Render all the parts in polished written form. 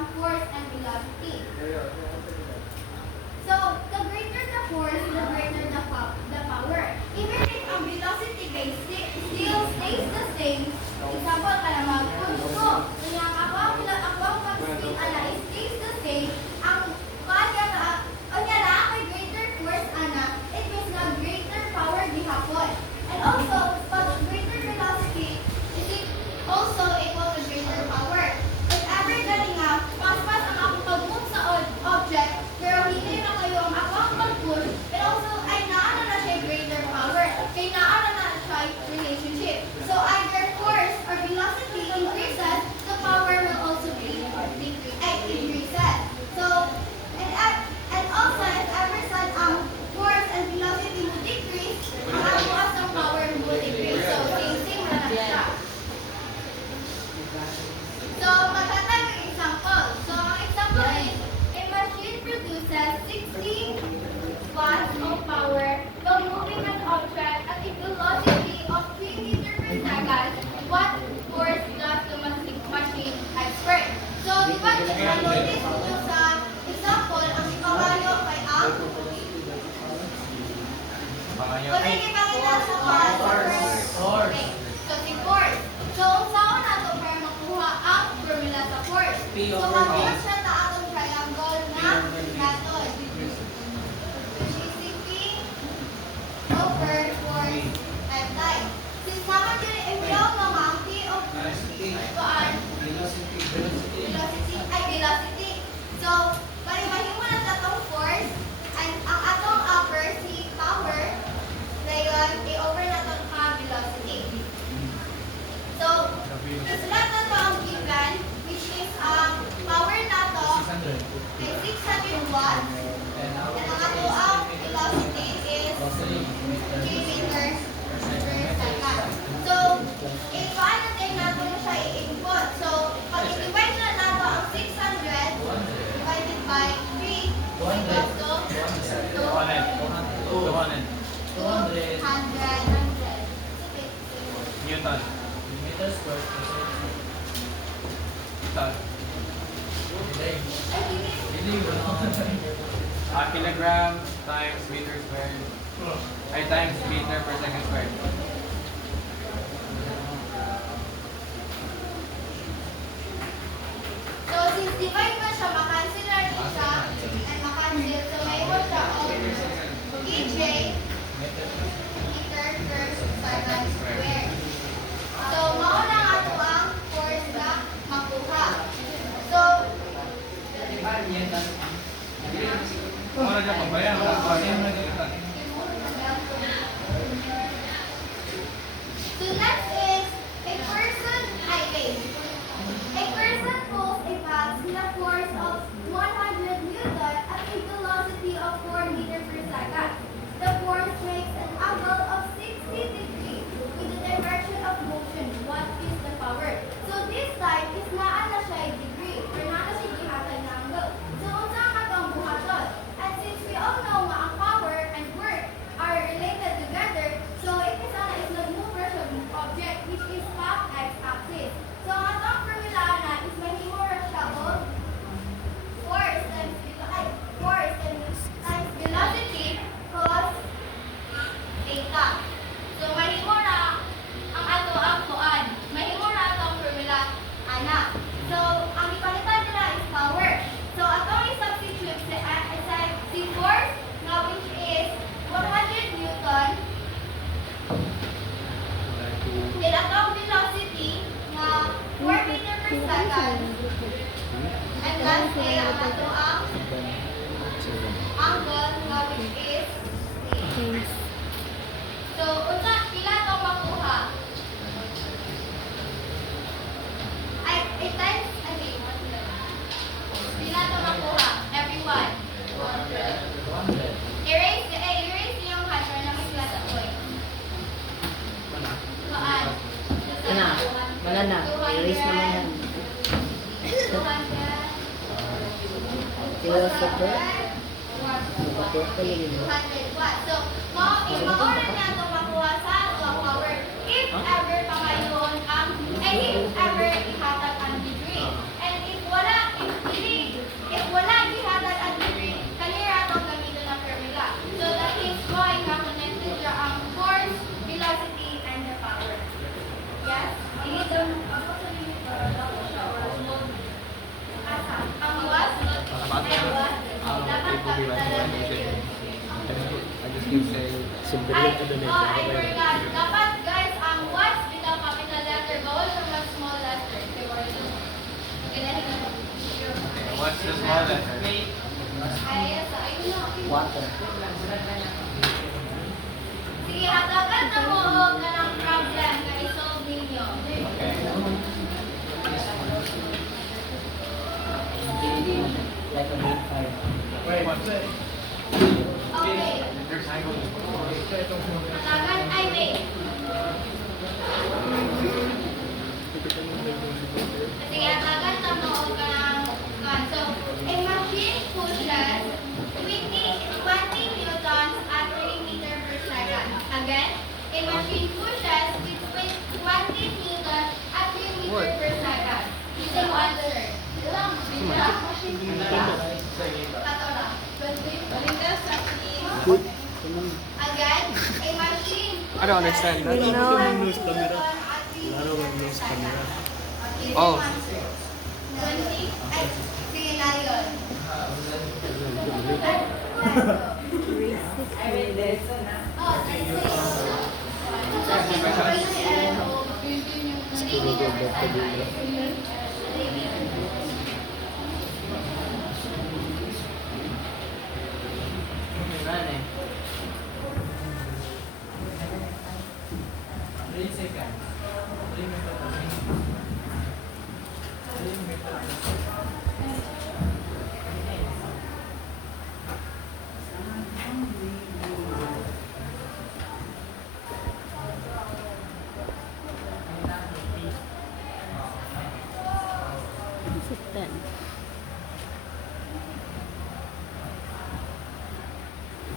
ang force and velocity. So, the greater the force, the greater the power. Even if ang velocity still stays the same, example ka na mag-push ko, kaya ako ang pag-spin ala stays the same, ang kaya na may greater force ana, it means na greater power gihapon. And also, pag greater velocity, is also equal to greater power. If ever gani nga, pas-pas ang ako pag-move sa object, pero hindi na kayo ang ako ang pag-push, it also ay naana na siya greater power. Kaya naana na siya relationship. So either force or velocity increases, the power will also be increases. So, and also, if ever said force and velocity will decrease, ang ako ang power will decrease. So, same na lang siya. So, magandang example. So, ang example is, a machine produces 60 watts of power while moving an object at a velocity of 3 meters per second. What force does the machine exert? So, di ba, notice nyo sa example, ang ikabayo kay ang okay, ipakita sa force. Okay. So, si force. So, saan na ito para makuha ang formula sa force? So, mag-use siya na atong triangle na method. Which is si P over force and time. Since naman din, if we all know ang P of velocity. So, parimahin mo na itong force and ang atong upper si power ngayon, i-over na itong velocity. So, susulat na ito ang given, which is power na ito ay 600 watts. And ang ato ang velocity is 3 meters per second. So, paano din natin siya i-input? So, pag i-divide na nato ang 600 divided by 3 equals to 200 Newton. Meters square. Kilogram times meter square. Ay, times meter per second square. So, since divide mo siya, makancel na rin siya, and makancel. So, may mo siya of EJ meter per second square. So, mauna nga ito ang force na makuha. So, Ano na dyan pa ba yan? so next is a person pulls a box with a force of 100 Newton at a velocity of 4 meters per second. The force makes an angle of 60 degrees with the direction of motion. What is the power? So this time is naa na siya degree or naa na siya gihatag na angle. So unsa ang atong buhaton? And since we all know nga ang power and work are related together, so if sana is nag-move siya ng object which is path x-axis. So ang atong formula na is mahimo ra siya og force times velocity cos theta. So mahimo ra ang ato ang kuan. Mahimo ra atong formula ana. So ang ipalitan nila is power. So atong i-substitute si force na which is 100 Newton. Then atong velocity na 4 meter per second. And lastly, ang ato ang angle na which is theta. So, unsa pila itong makuha? Ay, times, pila itong makuha? Everyone. 100. Erase niyo yung hand para na may sila sa point. Maan. Wala na. Erase naman yan. 200. Philosopher. 200 watts. So, mauna na ito makuha sa power. If ever pangayon ang, if ever ihatag ang degree. And if wala, if You say, Ay, oh, I forgot. Dapat guys, ang watch bilang capital letter, bawal sa mga small letter. what's the small letter? Ay, sa ayun na. Water. Sige, hatagan na mo og kanang problem na i-solve ninyo. Okay. Like a big fire. Okay. There's angle. Hatagan, ay wait. Sige, hatagan na mo og kanang kan. So, a machine pushes 20 newtons at 3 meter per second. Again, a machine pushes with 20 newtons at 3 meter per second. Using answer. Kato lang. Good. Again, a machine I don't understand that. pushes No. 20 newtons at 3 Laro meter ng per news second. camera. Using Oh. answer. 20, ay, sige na yun. Oh,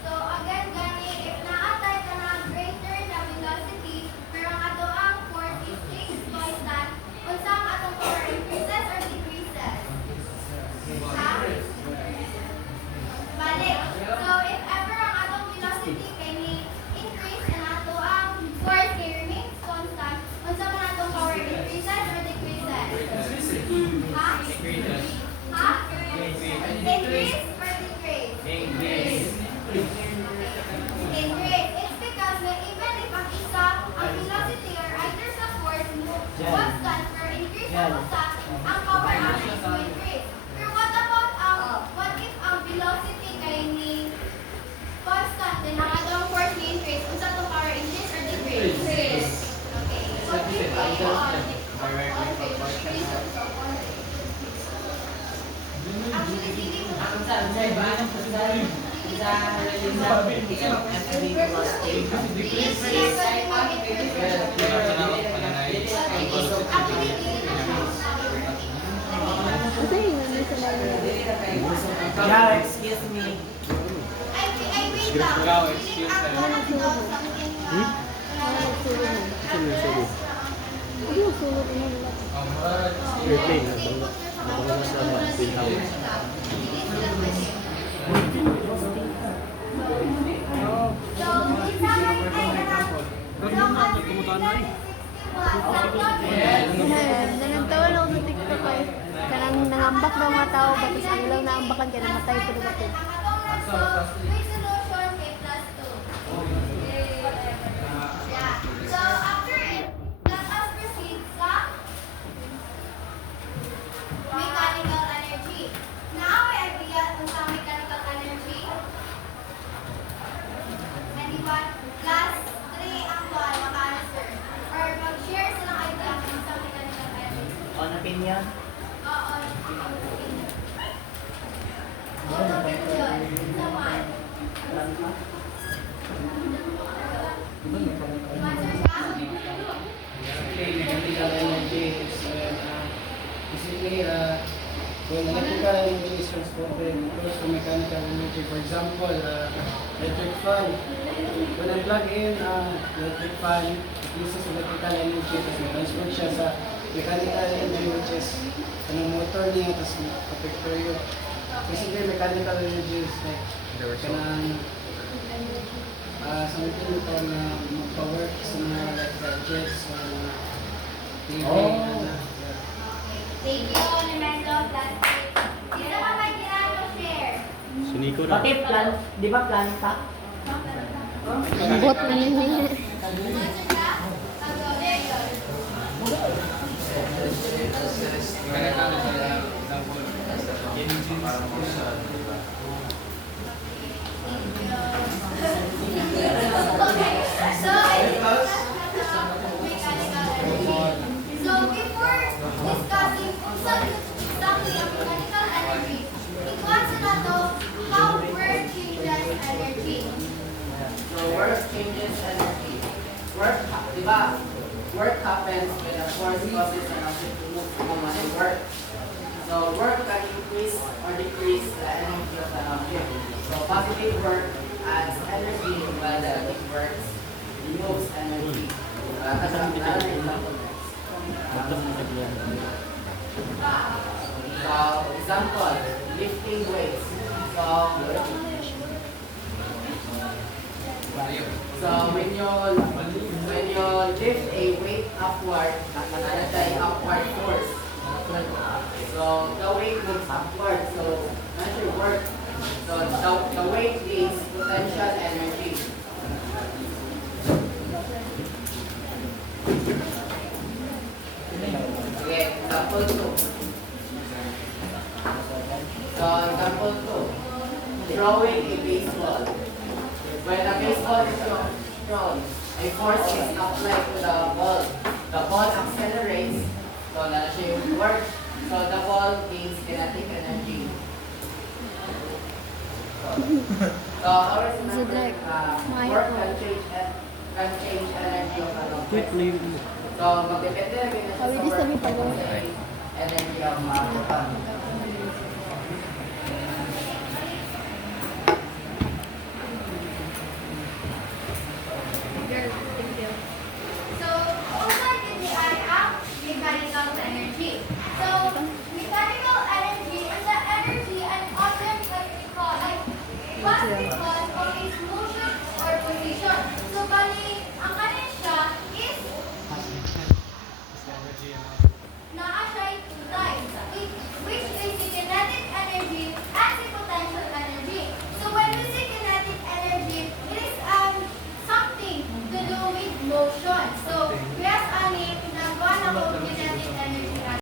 So again, gani, if naatay ka na greater na velocity, pero ang ato ang force is fixed constant, unsa ang atong power increases or decreases? Ha? Balik. So if ever ang atong velocity kay ni increase and ato ang force kay remains constant, unsa man atong power increases or decreases? Ha? Ha? Increase or decrease? Increase. It's because na even if ang isa, ang velocity or either sa force move constant or increase ang usa, ang power natin is to increase. Pero what if ang velocity kay ni constant din ang atong force ni increase, unsa tong power increase or decrease? Increase. Okay. So decrease. Actually, hindi mo Yeah, excuse me. I wait lang. Ikaw, excuse Ang me. mga daw something Airplane. Nabangawas na Twin Towers. So, isa lang Nanagtawan ako sa TikTok ay kanang nangambak daw mga tao batis ang lang naambakan kaya namatay po diba po. So, may solution kay plus 2. Yeah. So, after it, let us proceed sa mechanical energy. Now, may idea kung sa mechanical energy. Anyone? Plus 3 ang ball, maka-answer. Or mag-share silang idea kung sa mechanical energy. On opinion? Oo. Ano opinion? Sa one. Answer ka? Okay, mechanical energy is basically when electrical energy is transported, it goes to mechanical energy. For example, electric fan. When I plug in electric fan, it uses electrical energy to transport siya sa mechanical energy which is kanang motor niya tapos kapicture yun. Basically, mechanical energy is like kanang something ito na mag-power sa mga like gadgets or mga TV. Thank you, Nemendo. Plus 3. Sino ka may ginagawa share? Si Nico na. Pati plan, di ba plan pa? Lambot na yun eh. Ganito na sila, example. So before discussing kung saan exactly ang mechanical energy, ikuha na to how work changes energy. So work changes energy. Work, di ba? Work happens when a force causes an object to move from one work. So work can increase or decrease the energy of an object. So positive work adds energy while negative work removes energy. Example next. So example, lifting weights. So when you lift a weight upward, nandiyan upward force. So the weight moves upward. So that's your work. So the weight is potential energy. Okay, example 2. So example 2. Throwing a baseball. When a baseball is thrown, a force is applied to the ball. The ball accelerates, so na siya yung work. So the ball gains kinetic energy. So always remember, work can change energy of an object. So magdepende na ganyan siya sa work energy of an So over to the mechanical energy. So mechanical energy is the energy an object can recall. Like,